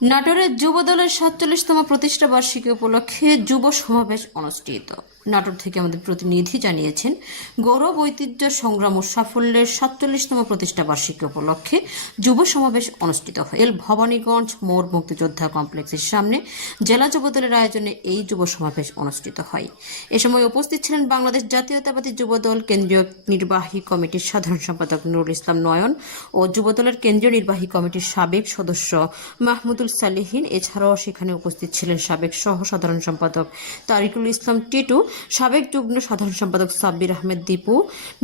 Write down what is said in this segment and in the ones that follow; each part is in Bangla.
নাটোরের যুব দলের সাতচল্লিশতম প্রতিষ্ঠা বার্ষিকী উপলক্ষে যুব সমাবেশ অনুষ্ঠিত। নাটোর থেকে আমাদের প্রতিনিধি জানিয়েছেন, গৌরব ঐতিহ্য সংগ্রাম ও সাফল্যের সাতচল্লিশতম প্রতিষ্ঠা বার্ষিকী উপলক্ষে যুব সমাবেশ অনুষ্ঠিত হয়। এল ভবানীগঞ্জ মোর মুক্তিযোদ্ধা কমপ্লেক্সের সামনে জেলা যুব দলের আয়োজনে এই যুব সমাবেশ অনুষ্ঠিত হয়। এ সময় উপস্থিত ছিলেন বাংলাদেশ জাতীয়তাবাদী যুব দল কেন্দ্রীয় নির্বাহী কমিটির সাধারণ সম্পাদক নুরুল ইসলাম নয়ন ও যুব দলের কেন্দ্রীয় নির্বাহী কমিটির সাবেক সদস্য মাহমুদুল সালিহিন। এছাড়াও সেখানে উপস্থিত ছিলেন সাবেক সহ সাধারণ সম্পাদক তারিকুল ইসলাম টিটু সাবেক যুগ্ম সাধারণ সম্পাদক সাব্বির আহমেদ দীপু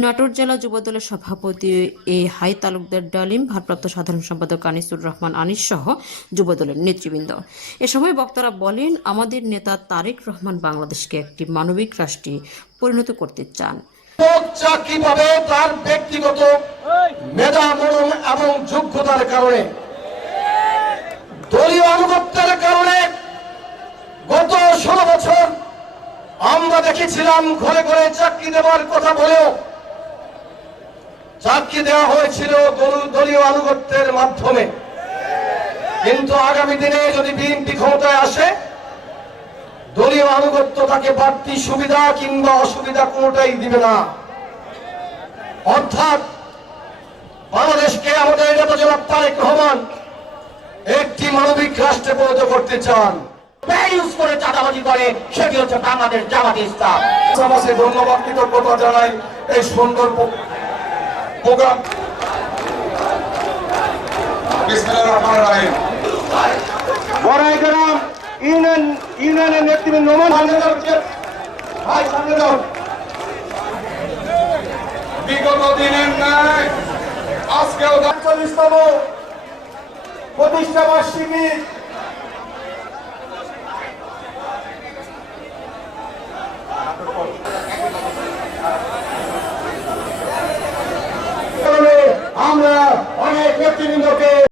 নাটোর জেলা যুব দলের সভাপতি এ হাই তালুকদার ডালিম ভারপ্রাপ্ত সাধারণ সম্পাদক আনিসুর রহমান আনিস সহ যুব দলের নেতৃবৃন্দ। এ সময় বক্তারা বলেন আমাদের নেতা তারেক রহমান বাংলাদেশকে একটি মানবিক রাষ্ট্রে পরিণত করতে চান। লোক তার ব্যক্তিগত মেধা মনন এবং যোগ্যতার কারণে দলীয় আনুগত্যের কারণে আমরা দেখেছিলাম ঘরে ঘরে চাকরি দেওয়ার কথা বলেও চাকরি দেওয়া হয়েছিল দলীয় আনুগত্যের মাধ্যমে। কিন্তু আগামী দিনে যদি বিএনপি ক্ষমতায় আসে, দলীয় আনুগত্য তাকে বাড়তি সুবিধা কিংবা অসুবিধা কোনোটাই দিবে না। অর্থাৎ বাংলাদেশকে আমাদের নেতা জনাব তারেক রহমান একটি মানবিক রাষ্ট্রে পরিণত করতে চান। ইউজ করে চাঁদাবাজি করে সেটি হচ্ছে বাংলাদেশ জামাত ইসলাম। সমাজে ধন্যবাদ কৃতজ্ঞতা জানাই এই সুন্দর প্রো- প্রোগ্রাম। বিসমিল্লাহির রহমানির রহিম। বড়াইগ্রাম ইউনিয়ন ইউনিয়নের নেতৃবৃন্দ নমন ভাই সামনে যাও বিগত দিনের ন্যায় আজকেও চল্লিশতম প্রতিষ্ঠা বার্ষিকী